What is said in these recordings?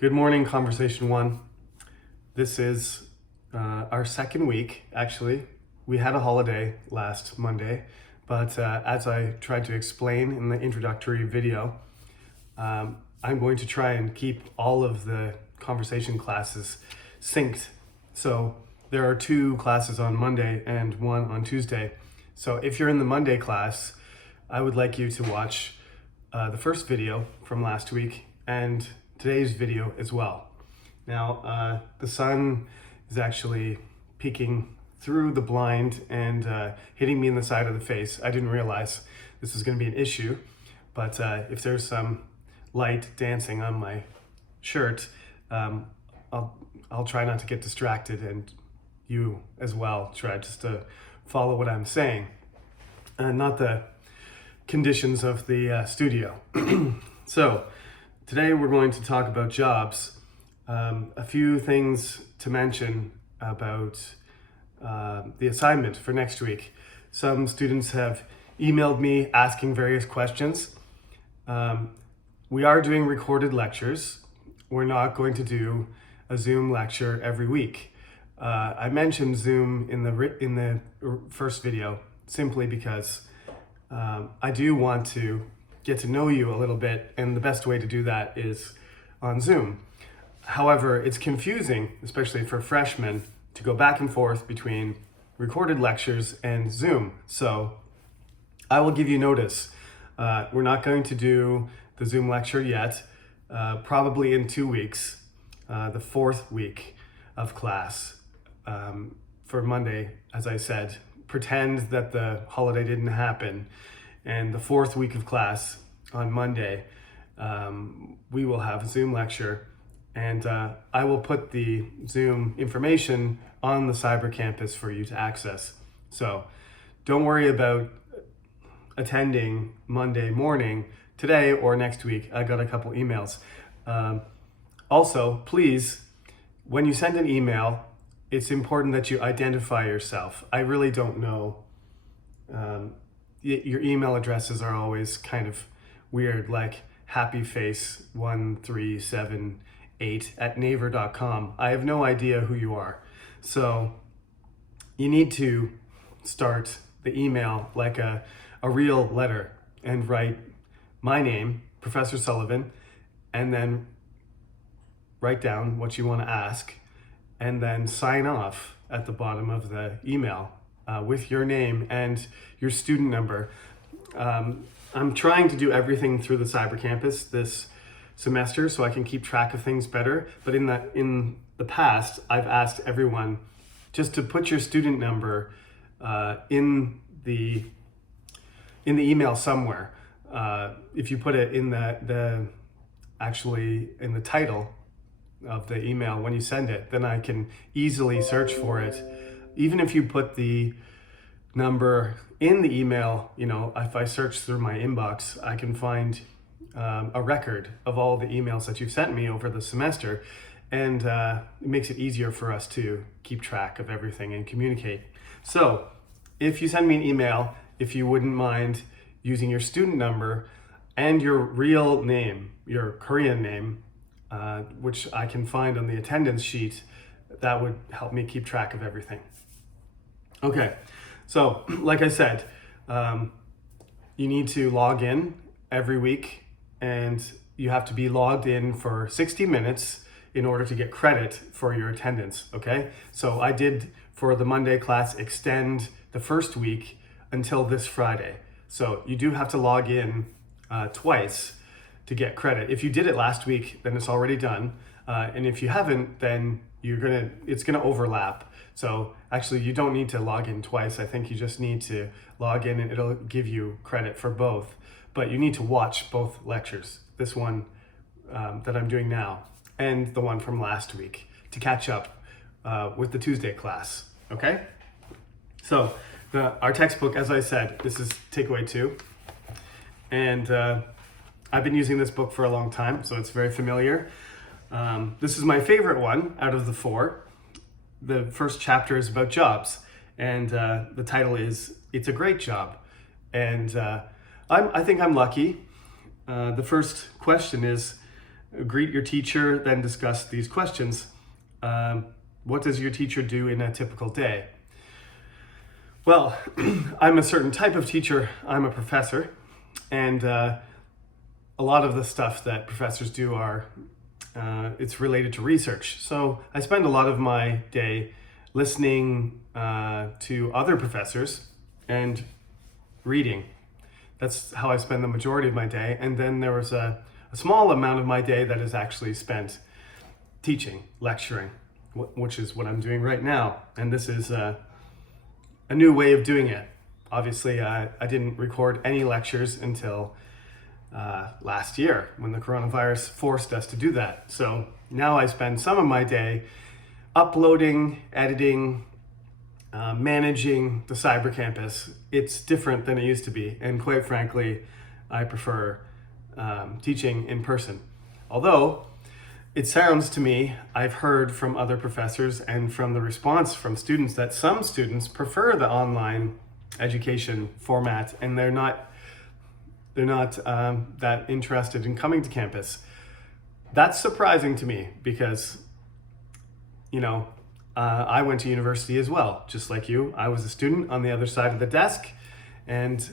Good morning, Conversation One. This is our second week, actually. We had a holiday last Monday, but as I tried to explain in the introductory video, I'm going to try and keep all of the conversation classes synced. So there are 2 classes on Monday and 1 on Tuesday. So if you're in the Monday class, I would like you to watch the first video from last week and today's video as well. Now, the sun is actually peeking through the blind and hitting me in the side of the face. I didn't realize this was going to be an issue, but if there's some light dancing on my shirt, I'll try not to get distracted, and you as well try just to follow what I'm saying, not the conditions of the studio. So today we're going to talk about jobs. A few things to mention about the assignment for next week. Some students have emailed me asking various questions. We are doing recorded lectures. We're not going to do a Zoom lecture every week. I mentioned Zoom in the first video simply because I do want to get to know you a little bit, and the best way to do that is on Zoom. However, it's confusing, especially for freshmen, to go back and forth between recorded lectures and Zoom. So I will give you notice. We're not going to do the Zoom lecture yet, probably in 2 weeks, the 4th week of class. For Monday, as I said, pretend that the holiday didn't happen. And the 4th week of class on Monday, we will have a Zoom lecture, and I will put the Zoom information on the Cyber Campus for you to access. So don't worry about attending Monday morning today or next week. I got a couple emails. Also, please, when you send an email, it's important that you identify yourself. I really don't know. Your email addresses are always kind of weird, like happyface1378@naver.com. I have no idea who you are. So you need to start the email like a real letter and write my name, Professor Sullivan, and then write down what you want to ask, and then sign off at the bottom of the email with your name and your student number. I'm trying to do everything through the Cyber Campus this semester so I can keep track of things better. But in the past, I've asked everyone just to put your student number in the email somewhere. If you put it in the title of the email when you send it, then I can easily search for it. Even if you put the number in the email, if I search through my inbox, I can find a record of all the emails that you've sent me over the semester, and it makes it easier for us to keep track of everything and communicate. So if you send me an email, if you wouldn't mind using your student number and your real name, your Korean name, which I can find on the attendance sheet, that would help me keep track of everything. Okay, so like I said, you need to log in every week, and you have to be logged in for 60 minutes in order to get credit for your attendance, okay? So I did, for the Monday class, extend the first week until this Friday. So you do have to log in twice to get credit. If you did it last week, then it's already done. And if you haven't, then it's gonna overlap. So actually you don't need to log in twice. I think you just need to log in and it'll give you credit for both. But you need to watch both lectures, this one that I'm doing now and the one from last week, to catch up with the Tuesday class, okay? So our textbook, as I said, this is takeaway 2. And I've been using this book for a long time, so it's very familiar. This is my favorite one out of the 4. The first chapter is about jobs, and the title is It's a Great Job. And I think I'm lucky. The first question is, greet your teacher, then discuss these questions. What does your teacher do in a typical day? Well, I'm a certain type of teacher. I'm a professor, and a lot of the stuff that professors do it's related to research. So I spend a lot of my day listening to other professors and reading. That's how I spend the majority of my day. And then there was a small amount of my day that is actually spent teaching, lecturing, which is what I'm doing right now. And this is a new way of doing it. Obviously, I didn't record any lectures until last year when the coronavirus forced us to do that. So now I spend some of my day uploading, editing, managing the Cyber Campus. It's different than it used to be. And quite frankly, I prefer teaching in person. Although it sounds to me, I've heard from other professors and from the response from students that some students prefer the online education format, and they're not that interested in coming to campus. That's surprising to me because, I went to university as well, just like you. I was a student on the other side of the desk, and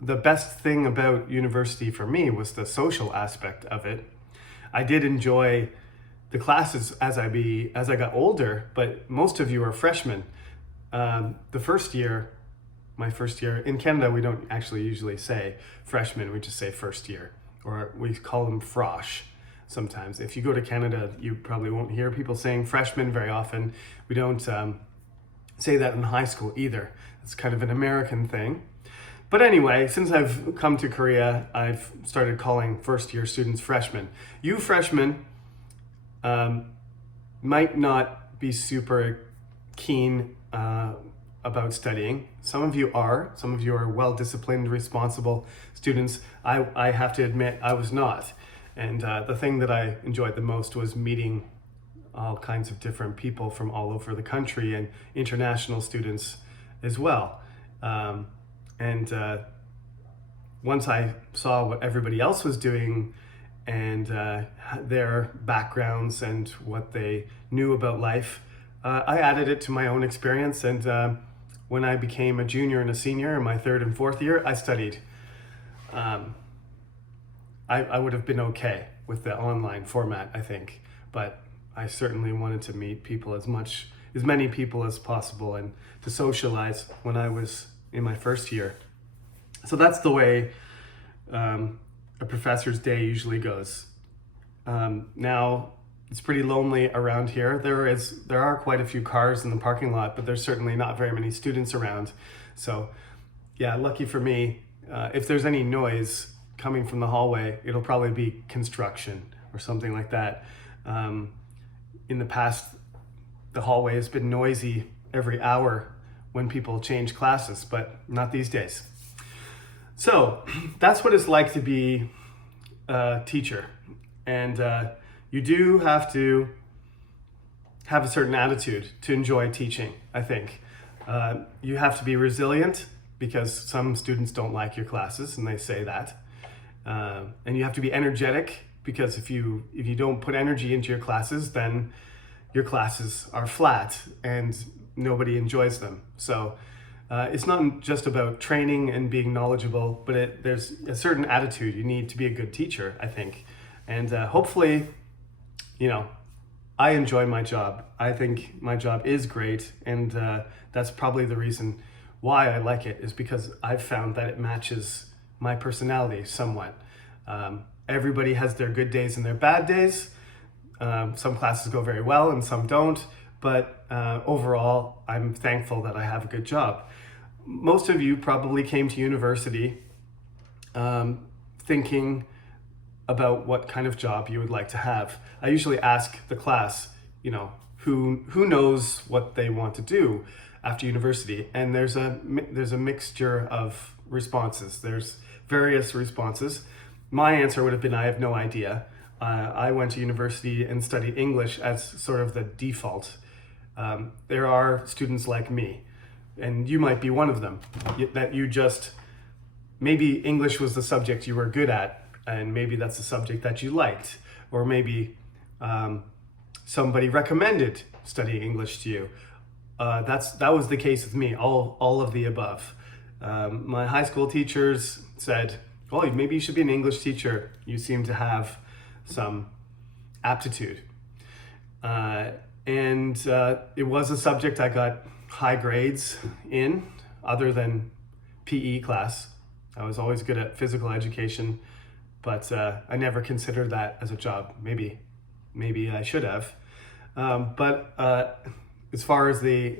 the best thing about university for me was the social aspect of it. I did enjoy the classes as I got older, but most of you are freshmen. My first year in Canada, we don't actually usually say freshmen, we just say first year, or we call them frosh sometimes. If you go to Canada, you probably won't hear people saying freshmen very often. We don't say that in high school either. It's kind of an American thing. But anyway, since I've come to Korea, I've started calling first year students freshmen. You freshmen might not be super keen about studying. Some of you are well-disciplined, responsible students. I have to admit I was not. And the thing that I enjoyed the most was meeting all kinds of different people from all over the country and international students as well. And once I saw what everybody else was doing and their backgrounds and what they knew about life, I added it to my own experience. And when I became a junior and a senior in my third and fourth year, I studied. I would have been okay with the online format, I think, but I certainly wanted to meet people as many people as possible and to socialize when I was in my first year. So that's the way a professor's day usually goes. Now it's pretty lonely around here. There are quite a few cars in the parking lot, but there's certainly not very many students around. So yeah, lucky for me, if there's any noise coming from the hallway, it'll probably be construction or something like that. In the past, the hallway has been noisy every hour when people change classes, but not these days. So that's what it's like to be a teacher. And you do have to have a certain attitude to enjoy teaching, I think. You have to be resilient because some students don't like your classes and they say that. And you have to be energetic because if you don't put energy into your classes, then your classes are flat and nobody enjoys them. So it's not just about training and being knowledgeable, but there's a certain attitude you need to be a good teacher, I think. And hopefully, I enjoy my job. I think my job is great, and that's probably the reason why I like it, is because I've found that it matches my personality somewhat. Everybody has their good days and their bad days. Some classes go very well and some don't, but overall, I'm thankful that I have a good job. Most of you probably came to university thinking about what kind of job you would like to have. I usually ask the class, who knows what they want to do after university, and there's a mixture of responses. There's various responses. My answer would have been, I have no idea. I went to university and studied English as sort of the default. There are students like me, and you might be one of them, that maybe English was the subject you were good at and maybe that's a subject that you liked, or maybe somebody recommended studying English to you. That was the case with me, all of the above. My high school teachers said, "Oh, maybe you should be an English teacher. You seem to have some aptitude." And it was a subject I got high grades in, other than PE class. I was always good at physical education, but I never considered that as a job. Maybe I should have. But as far as the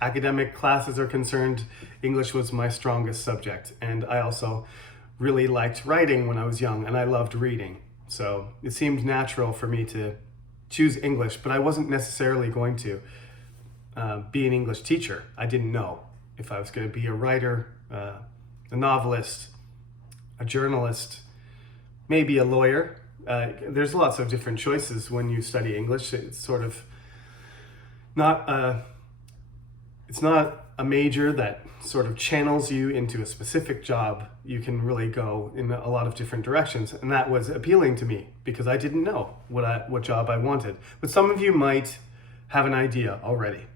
academic classes are concerned, English was my strongest subject. And I also really liked writing when I was young, and I loved reading. So it seemed natural for me to choose English, but I wasn't necessarily going to be an English teacher. I didn't know if I was going to be a writer, a novelist, a journalist, maybe a lawyer. There's lots of different choices when you study English. It's sort of it's not a major that sort of channels you into a specific job. You can really go in a lot of different directions, and that was appealing to me because I didn't know what job I wanted. But some of you might have an idea already.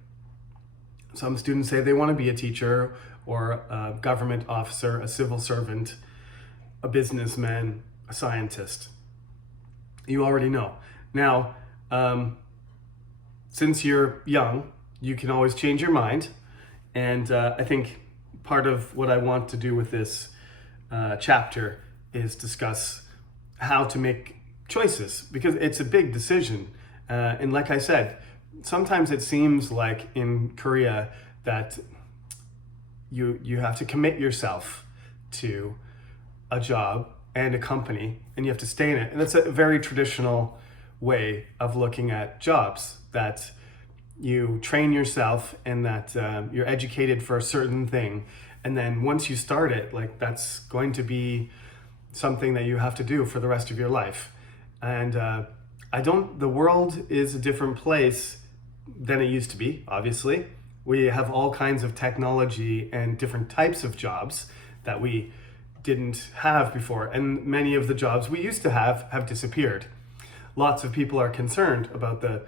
Some students say they want to be a teacher or a government officer, a civil servant, a businessman, a scientist. You already know. Now, since you're young, you can always change your mind. And I think part of what I want to do with this chapter is discuss how to make choices, because it's a big decision. And like I said, sometimes it seems like in Korea that you have to commit yourself to a job and a company, and you have to stay in it. And that's a very traditional way of looking at jobs, that you train yourself and that you're educated for a certain thing. And then once you start it, like, that's going to be something that you have to do for the rest of your life. And the world is a different place than it used to be, obviously. We have all kinds of technology and different types of jobs that we didn't have before. And many of the jobs we used to have disappeared. Lots of people are concerned about the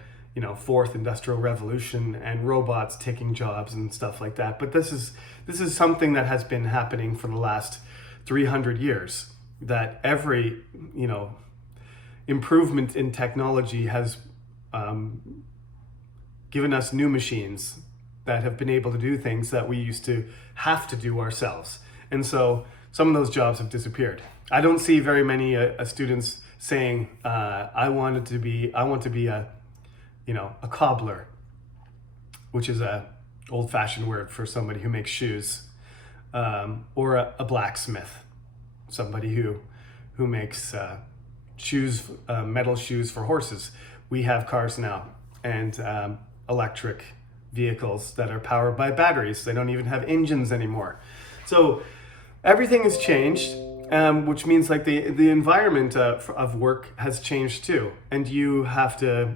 fourth industrial revolution and robots taking jobs and stuff like that. But this is something that has been happening for the last 300 years, that every, improvement in technology has given us new machines that have been able to do things that we used to have to do ourselves. And so some of those jobs have disappeared. I don't see very many students saying, I want to be a cobbler, which is a old-fashioned word for somebody who makes shoes, or a blacksmith, somebody who makes shoes, metal shoes for horses. We have cars now, and electric vehicles that are powered by batteries. They don't even have engines anymore. So everything has changed, which means like the environment of work has changed too. And you have to,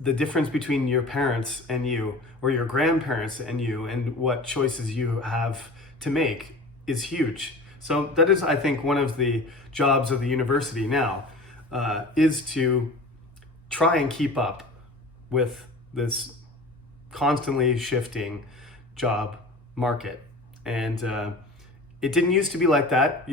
the difference between your parents and you, or your grandparents and you, and what choices you have to make is huge. So that is, I think, one of the jobs of the university now, is to try and keep up with this constantly shifting job market. And it didn't used to be like that.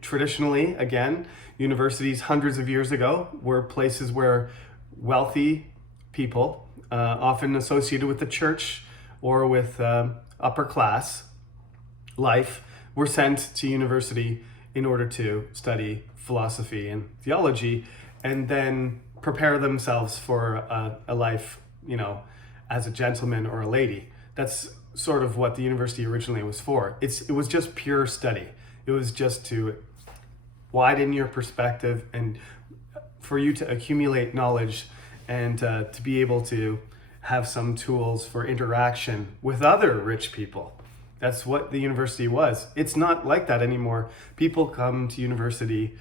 Traditionally, again, universities hundreds of years ago were places where wealthy people, often associated with the church or with upper class life, were sent to university in order to study philosophy and theology, and then prepare themselves for a life, as a gentleman or a lady. That's sort of what the university originally was for. It was just pure study. It was just to widen your perspective and for you to accumulate knowledge and to be able to have some tools for interaction with other rich people. That's what the university was. It's not like that anymore. People come to university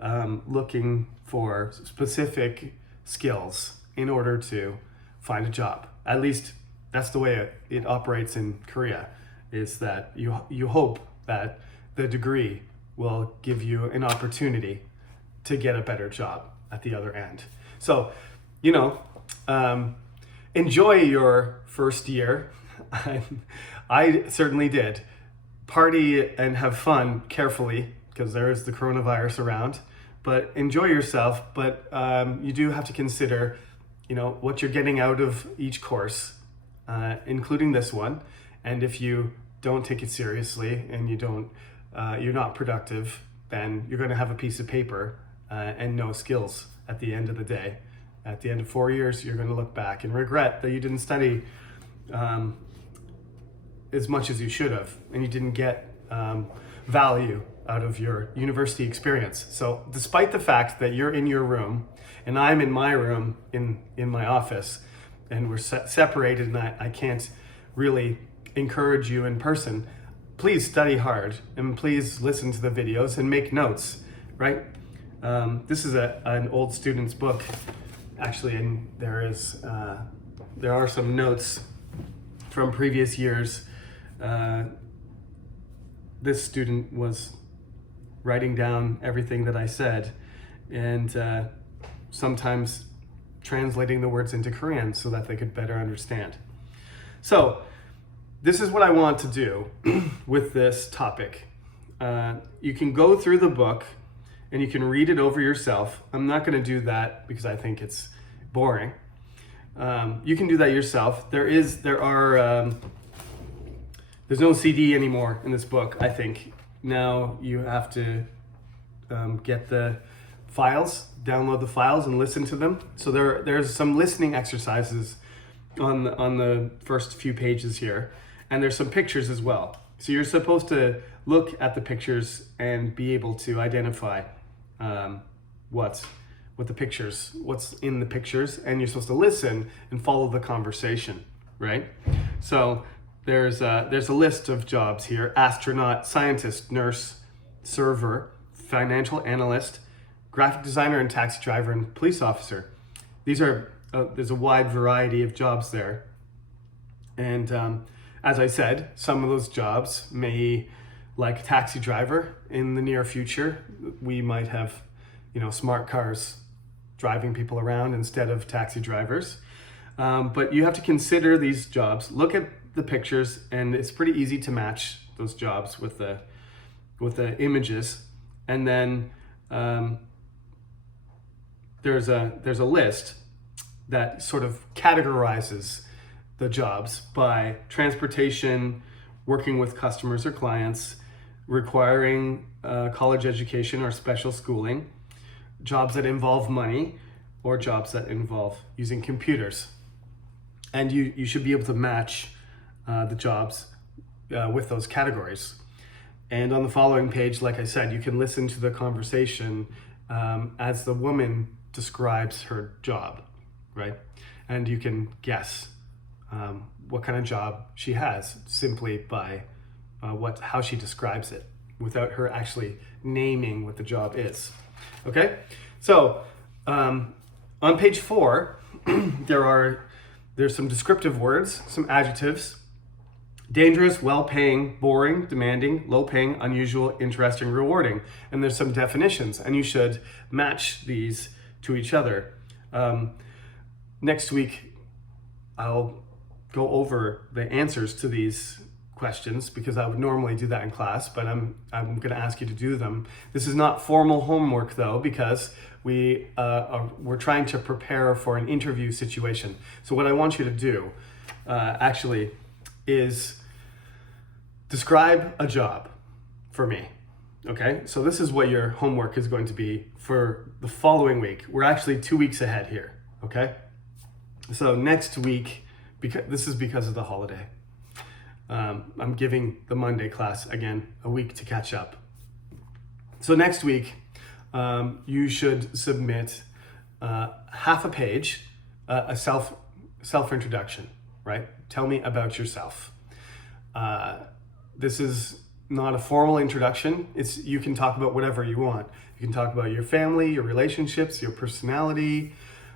looking for specific skills in order to find a job. At least that's the way it operates in Korea, is that you hope that the degree will give you an opportunity to get a better job at the other end. So, enjoy your first year. I certainly did. Party and have fun carefully, because there is the coronavirus around, but enjoy yourself. But you do have to consider, what you're getting out of each course, including this one. And if you don't take it seriously and you're not productive, then you're going to have a piece of paper and no skills at the end of the day. At the end of 4 years, you're going to look back and regret that you didn't study as much as you should have, and you didn't get value out of your university experience. So despite the fact that you're in your room and I'm in my room in my office, and we're separated, and I can't really encourage you in person, please study hard and please listen to the videos and make notes, right? This is an old student's book, actually, and there are some notes from previous years. This student was writing down everything that I said, and sometimes translating the words into Korean so that they could better understand. So this is what I want to do with this topic. You can go through the book and you can read it over yourself. I'm not going to do that because I think it's boring. You can do that yourself. There's no CD anymore in this book, I think. Now you have to get the files, download the files and listen to them. So there's some listening exercises on the first few pages here. And there's some pictures as well. So you're supposed to look at the pictures and be able to identify what's in the pictures, and you're supposed to listen and follow the conversation, right? So there's a list of jobs here: astronaut, scientist, nurse, server, financial analyst, graphic designer, and taxi driver, and police officer. There's a wide variety of jobs there. And as I said, some of those jobs may, like taxi driver, in the near future, we might have, smart cars driving people around instead of taxi drivers. But you have to consider these jobs. Look at the pictures, and it's pretty easy to match those jobs with the images. And then there's a list that sort of categorizes the jobs by transportation, working with customers or clients, requiring college education or special schooling, jobs that involve money, or jobs that involve using computers. And you should be able to match the jobs with those categories. And on the following page, like I said, you can listen to the conversation as the woman describes her job, right? And you can guess what kind of job she has simply by how she describes it, without her actually naming what the job is. Okay, so on page 4, there's some descriptive words, some adjectives: dangerous, well-paying, boring, demanding, low-paying, unusual, interesting, rewarding. And there's some definitions, and you should match these to each other. Next week, I'll go over the answers to these questions, because I would normally do that in class, but I'm going to ask you to do them. This is not formal homework though, because we're trying to prepare for an interview situation. So what I want you to do actually is describe a job for me. Okay, so this is what your homework is going to be for the following week. We're actually 2 weeks ahead here. Okay, so next week, because of the holiday, I'm giving the Monday class again a week to catch up. So next week, you should submit half a page, a self-introduction, right? Tell me about yourself. This is not a formal introduction. You can talk about whatever you want. You can talk about your family, your relationships, your personality,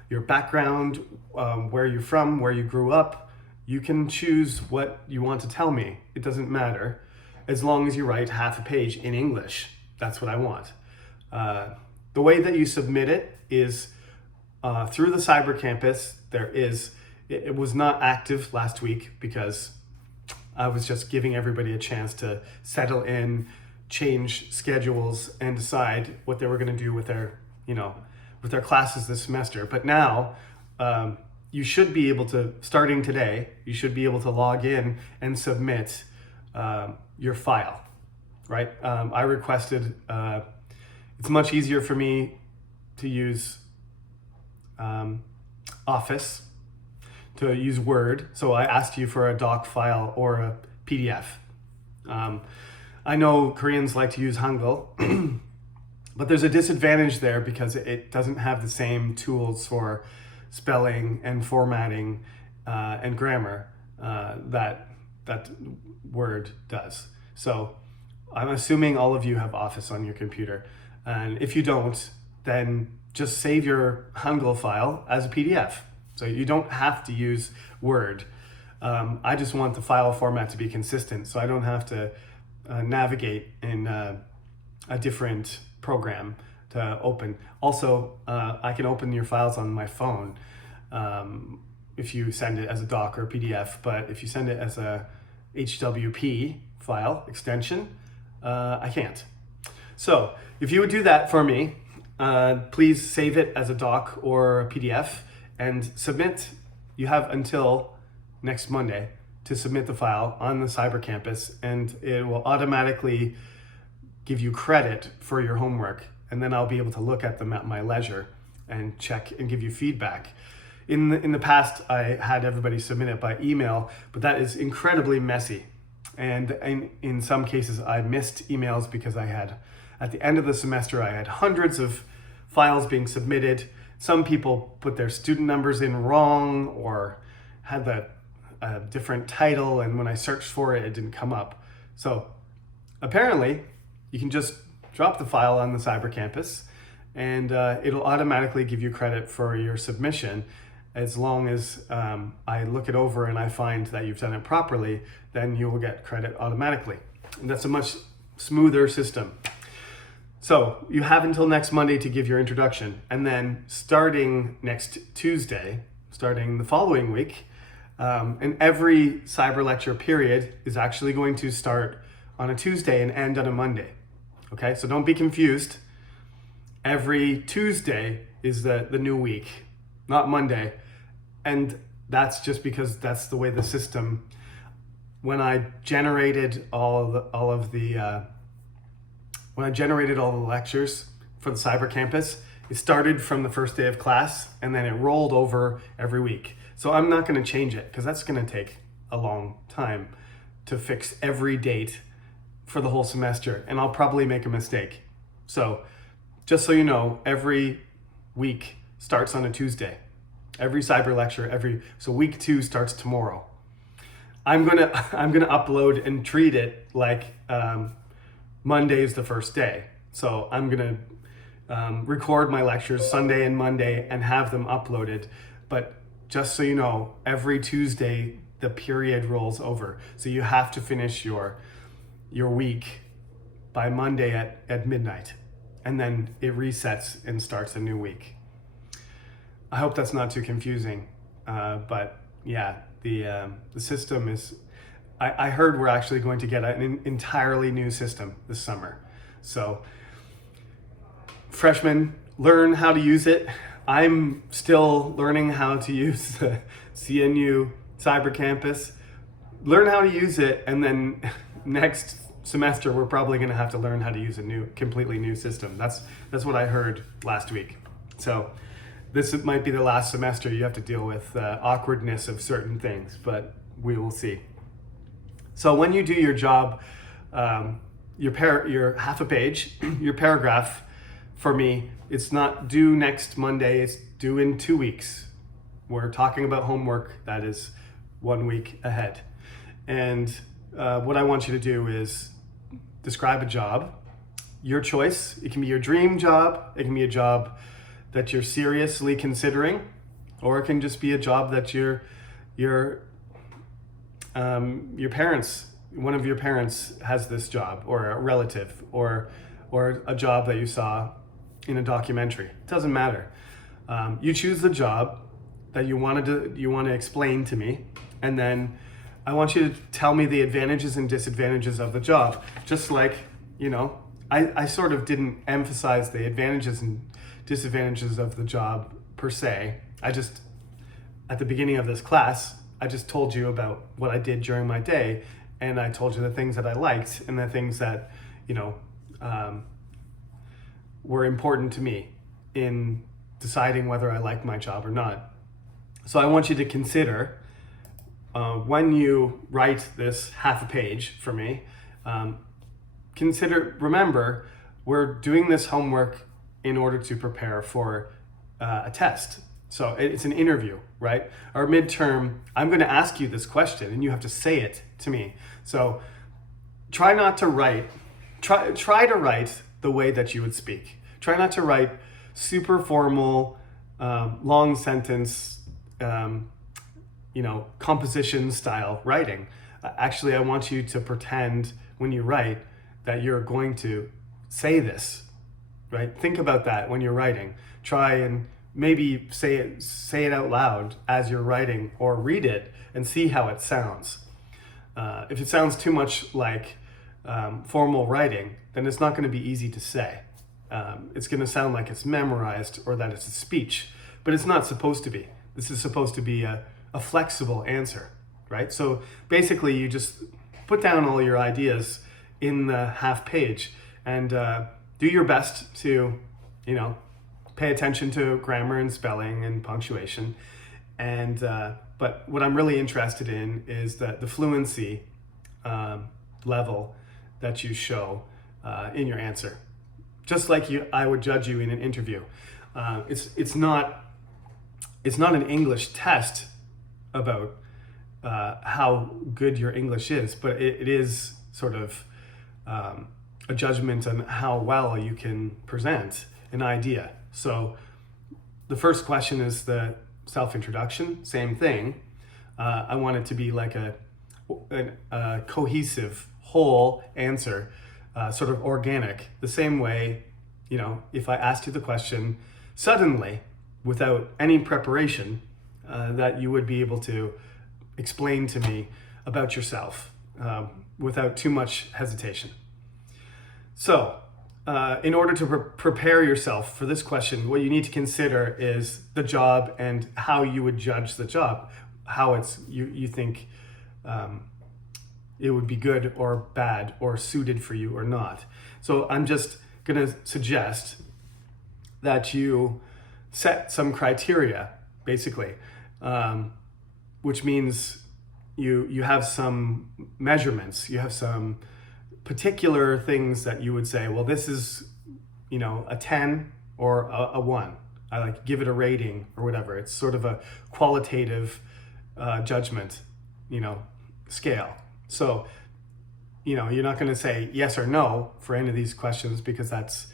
your background, where you're from, where you grew up. You can choose what you want to tell me. It doesn't matter, as long as you write half a page in English. that's what I want. The way that you submit it is through the Cyber Campus. It was not active last week because I was just giving everybody a chance to settle in, change schedules, and decide what they were going to do with their classes this semester. But now, you should be able to, starting today, you should be able to log in and submit your file, right? I requested, it's much easier for me to use Office, to use Word. So I asked you for a doc file or a PDF. I know Koreans like to use Hangul, but there's a disadvantage there because it doesn't have the same tools for spelling and formatting and grammar that Word does. So I'm assuming all of you have Office on your computer. And if you don't, then just save your Hangul file as a PDF. So you don't have to use Word. I just want the file format to be consistent so I don't have to navigate in a different program to open. Also, I can open your files on my phone if you send it as a doc or a PDF, but if you send it as a HWP file extension, I can't. So if you would do that for me, please save it as a doc or a PDF and submit. You have until next Monday to submit the file on the Cyber Campus, and it will automatically give you credit for your homework, and then I'll be able to look at them at my leisure and check and give you feedback. In the past, I had everybody submit it by email, but that is incredibly messy. And in some cases, I missed emails because at the end of the semester, I had hundreds of files being submitted. Some people put their student numbers in wrong or had a different title, and when I searched for it, it didn't come up. So apparently, you can just drop the file on the Cyber Campus, and it'll automatically give you credit for your submission. As long as I look it over and I find that you've done it properly, then you will get credit automatically. And that's a much smoother system. So you have until next Monday to give your introduction. And then starting next Tuesday, starting the following week, and every cyber lecture period is actually going to start on a Tuesday and end on a Monday. Okay, so don't be confused. Every Tuesday is the new week, not Monday. And that's just because that's the way the system, when I generated all the lectures for the Cyber Campus, it started from the first day of class and then it rolled over every week. So I'm not going to change it because that's going to take a long time to fix every date for the whole semester, and I'll probably make a mistake. So just so you know, every week starts on a Tuesday. Every cyber lecture, so week 2 starts tomorrow. I'm gonna upload and treat it like Monday is the first day. So I'm gonna record my lectures Sunday and Monday and have them uploaded. But just so you know, every Tuesday the period rolls over. So you have to finish your week by Monday at midnight, and then it resets and starts a new week. I hope that's not too confusing, but yeah, the system is, I heard we're actually going to get an entirely new system this summer. So freshmen, learn how to use it. I'm still learning how to use the CNU Cyber Campus. Learn how to use it, and then next semester we're probably going to have to learn how to use a completely new system. That's what I heard last week. So this might be the last semester you have to deal with awkwardness of certain things, but we will see. So when you do your job, your half a page, your paragraph, for me, it's not due next Monday, it's due in 2 weeks. We're talking about homework that is 1 week ahead. And what I want you to do is describe a job, your choice. It can be your dream job, it can be a job that you're seriously considering, or it can just be a job that your parents, one of your parents has this job, or a relative, or or a job that you saw in a documentary. It doesn't matter. You choose the job that you want to explain to me, and then I want you to tell me the advantages and disadvantages of the job. Just like, I sort of didn't emphasize the advantages and disadvantages of the job per se. At the beginning of this class, I just told you about what I did during my day, and I told you the things that I liked and the things that, were important to me in deciding whether I like my job or not. So I want you to consider, when you write this half a page for me, remember, we're doing this homework in order to prepare for a test. So it's an interview, right? Our midterm, I'm going to ask you this question and you have to say it to me. So try to write the way that you would speak. Try not to write super formal, long sentence, composition style writing. Actually, I want you to pretend when you write that you're going to say this, right? Think about that when you're writing. Try and maybe say it out loud as you're writing, or read it and see how it sounds. If it sounds too much like formal writing, then it's not going to be easy to say. It's going to sound like it's memorized or that it's a speech, but it's not supposed to be. This is supposed to be a flexible answer, right? So basically you just put down all your ideas in the half page and do your best to, pay attention to grammar and spelling and punctuation. And but what I'm really interested in is the fluency level that you show in your answer. Just like I would judge you in an interview. It's not an English test about how good your English is, but it is sort of a judgment on how well you can present an idea. So the first question is the self-introduction, same thing. I want it to be like a cohesive whole answer, sort of organic, the same way, if I asked you the question suddenly without any preparation, that you would be able to explain to me about yourself without too much hesitation. So in order to prepare yourself for this question, what you need to consider is the job and how you would judge the job, how you think it would be good or bad or suited for you or not. So I'm just going to suggest that you set some criteria, basically, which means you have some measurements, you have some particular things that you would say, well, this is, a 10 or a 1. I give it a rating or whatever. It's sort of a qualitative judgment, scale. So, you're not going to say yes or no for any of these questions, because that's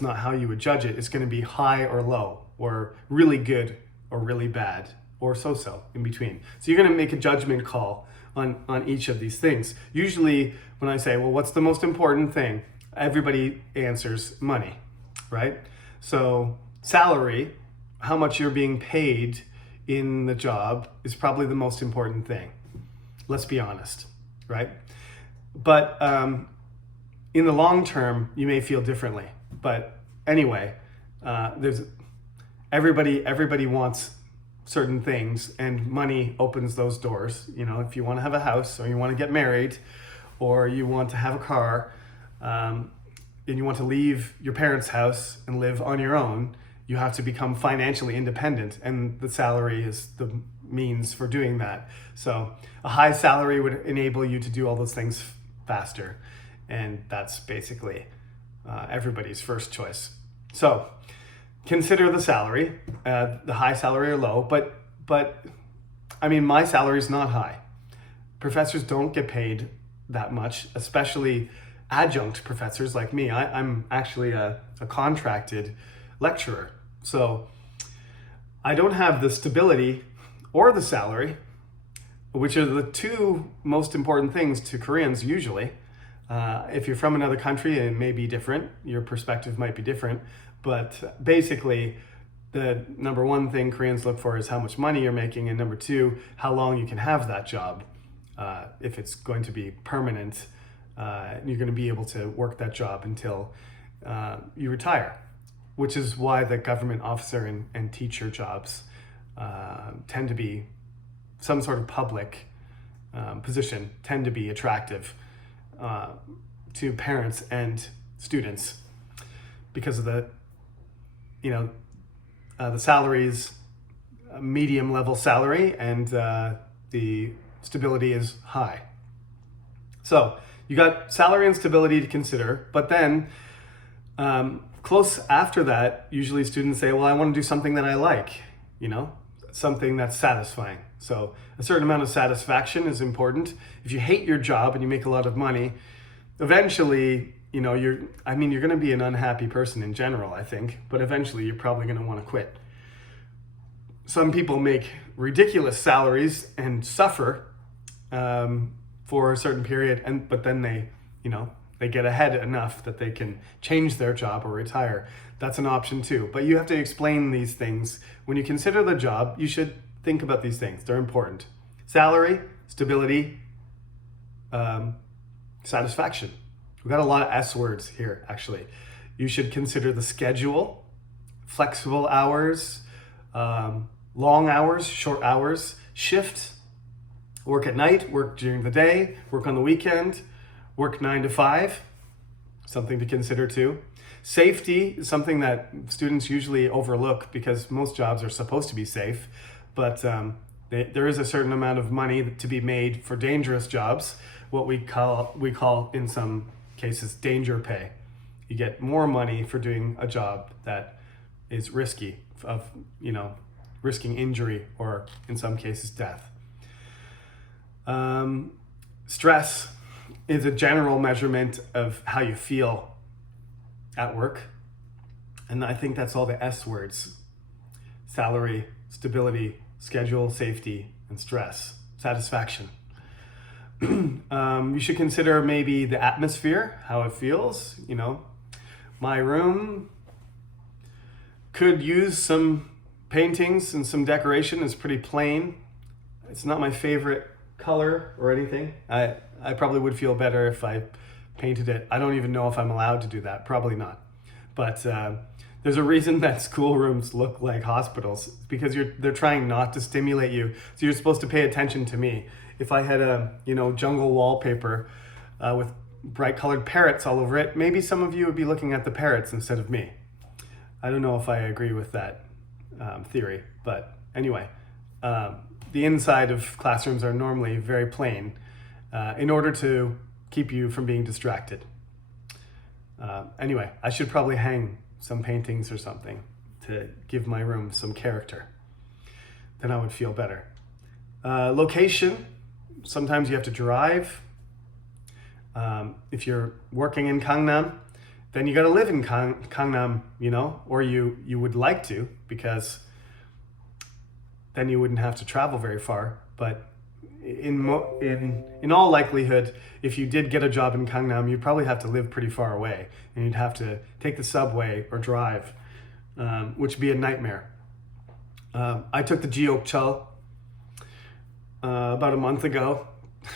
not how you would judge it. It's going to be high or low, or really good or really bad, or so-so in between. So you're going to make a judgment call on each of these things. Usually when I say, well, what's the most important thing? Everybody answers money, right? So salary, how much you're being paid in the job, is probably the most important thing. Let's be honest, right? But in the long term, you may feel differently. But anyway, everybody wants certain things, and money opens those doors. If you want to have a house, or you want to get married, or you want to have a car, and you want to leave your parents' house and live on your own, you have to become financially independent, and the salary is the means for doing that. So a high salary would enable you to do all those things faster, and that's basically everybody's first choice. So consider the salary, the high salary or low, but I mean, my salary is not high. Professors don't get paid that much, especially adjunct professors like me. I'm actually a contracted lecturer. So I don't have the stability or the salary, which are the two most important things to Koreans usually. If you're from another country, it may be different. Your perspective might be different. But basically, the number one thing Koreans look for is how much money you're making, and number two, how long you can have that job. If it's going to be permanent, you're going to be able to work that job until you retire, which is why the government officer and teacher jobs tend to be some sort of public position, tend to be attractive to parents and students because of the salaries, medium level salary, and the stability is high. So you got salary and stability to consider, but then close after that, usually students say, well, I want to do something that I like, something that's satisfying. So a certain amount of satisfaction is important. If you hate your job and you make a lot of money, eventually, you're going to be an unhappy person in general, I think, but eventually you're probably going to want to quit. Some people make ridiculous salaries and suffer for a certain period, but then they get ahead enough that they can change their job or retire. That's an option too. But you have to explain these things. When you consider the job, you should think about these things. They're important. Salary, stability, satisfaction. We've got a lot of S words here, actually. You should consider the schedule, flexible hours, long hours, short hours, shift, work at night, work during the day, work on the weekend, work 9 to 5, something to consider too. Safety is something that students usually overlook because most jobs are supposed to be safe, but there is a certain amount of money to be made for dangerous jobs, what we call in some cases danger pay. You get more money for doing a job that is risky, of risking injury or in some cases death. Stress is a general measurement of how you feel at work, and I think that's all the S words: salary, stability, schedule, safety, and stress. Satisfaction. You should consider maybe the atmosphere, how it feels. My room could use some paintings and some decoration. It's pretty plain. It's not my favorite color or anything. I probably would feel better if I painted it. I don't even know if I'm allowed to do that. Probably not. But there's a reason that schoolrooms look like hospitals, because they're trying not to stimulate you. So you're supposed to pay attention to me. If I had a jungle wallpaper with bright colored parrots all over it, maybe some of you would be looking at the parrots instead of me. I don't know if I agree with that theory, but anyway, the inside of classrooms are normally very plain in order to keep you from being distracted. Anyway, I should probably hang some paintings or something to give my room some character. Then I would feel better. Location, sometimes you have to drive. If you're working in Gangnam, then you got to live in Gangnam, or you would like to, because then you wouldn't have to travel very far. But in all likelihood, if you did get a job in Gangnam, you'd probably have to live pretty far away, and you'd have to take the subway or drive, which would be a nightmare. I took the Gyeongchul about a month ago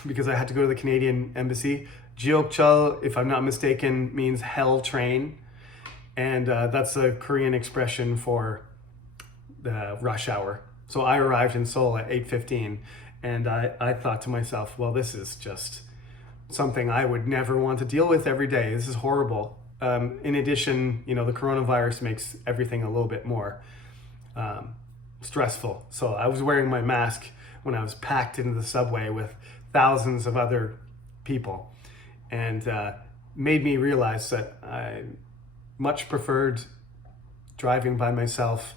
because I had to go to the Canadian embassy. Gyeongchul, if I'm not mistaken, means hell train, and that's a Korean expression for the rush hour. So I arrived in Seoul at 8:15, and I thought to myself, well, this is just something I would never want to deal with every day. This is horrible. In addition, the coronavirus makes everything a little bit more stressful. So I was wearing my mask when I was packed into the subway with thousands of other people, and made me realize that I much preferred driving by myself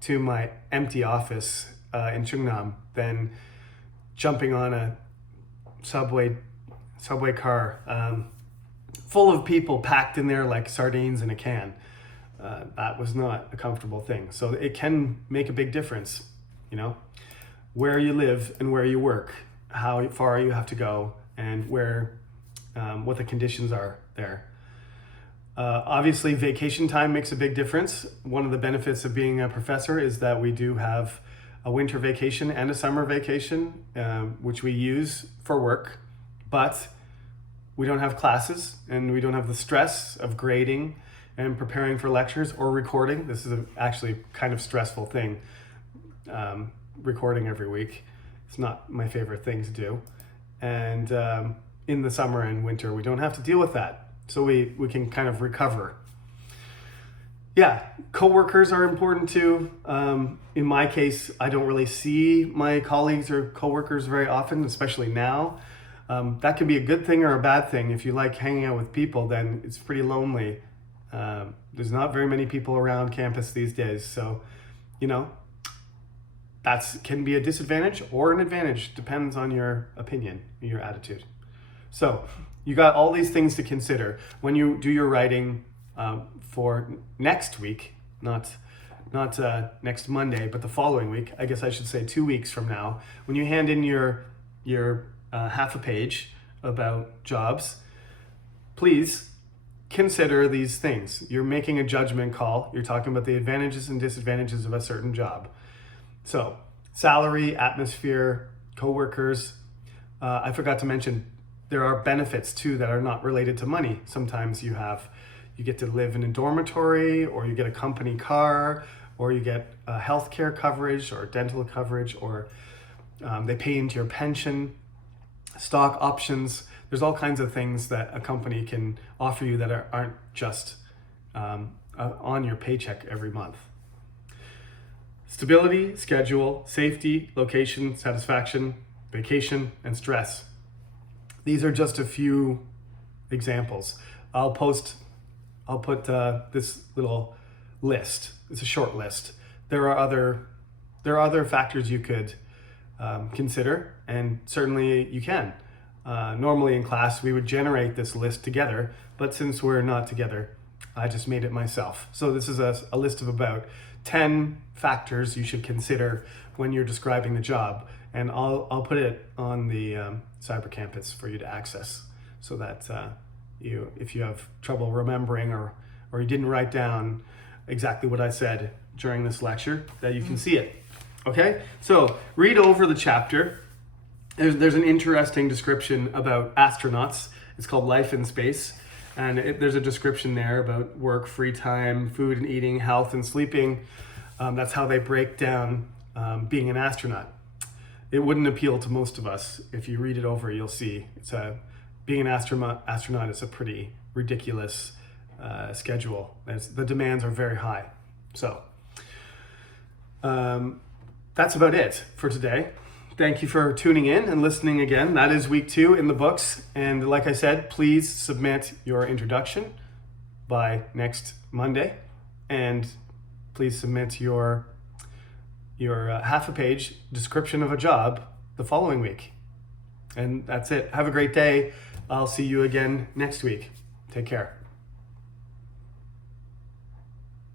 to my empty office in Chungnam than jumping on a subway car full of people packed in there like sardines in a can. That was not a comfortable thing. So it can make a big difference, where you live and where you work, how far you have to go, and where what the conditions are there. Obviously, vacation time makes a big difference. One of the benefits of being a professor is that we do have a winter vacation and a summer vacation, which we use for work, but we don't have classes and we don't have the stress of grading and preparing for lectures or recording. This is actually kind of stressful thing, recording every week. It's not my favorite thing to do. And in the summer and winter, we don't have to deal with that. So we can kind of recover. Yeah, coworkers are important too. In my case, I don't really see my colleagues or coworkers very often, especially now. That can be a good thing or a bad thing. If you like hanging out with people, then it's pretty lonely. There's not very many people around campus these days. So, that can be a disadvantage or an advantage. Depends on your opinion, your attitude. So you got all these things to consider when you do your writing for next week, not next Monday, but the following week. I guess I should say 2 weeks from now. When you hand in your half a page about jobs, please consider these things. You're making a judgment call. You're talking about the advantages and disadvantages of a certain job. So salary, atmosphere, coworkers. I forgot to mention, there are benefits too that are not related to money. Sometimes you get to live in a dormitory, or you get a company car, or you get healthcare coverage or dental coverage, or they pay into your pension, stock options. There's all kinds of things that a company can offer you that aren't just on your paycheck every month. Stability, schedule, safety, location, satisfaction, vacation, and stress. These are just a few examples. I'll put this little list. It's a short list. There are other factors you could consider, and certainly you can. Normally in class we would generate this list together, but since we're not together, I just made it myself. So this is a list of about 10 factors you should consider when you're describing the job, and I'll put it on the Cyber Campus for you to access, so that if you have trouble remembering or you didn't write down exactly what I said during this lecture, that you can see it. Okay, so read over the chapter. There's an interesting description about astronauts. It's called Life in Space, and there's a description there about work, free time, food and eating, health and sleeping. That's how they break down being an astronaut. It wouldn't appeal to most of us. If you read it over, you'll see being an astronaut is a pretty ridiculous schedule. The demands are very high. So that's about it for today. Thank you for tuning in and listening again. That is week 2 in the books. And like I said, please submit your introduction by next Monday. And please submit your half a page description of a job the following week. And that's it. Have a great day. I'll see you again next week. Take care.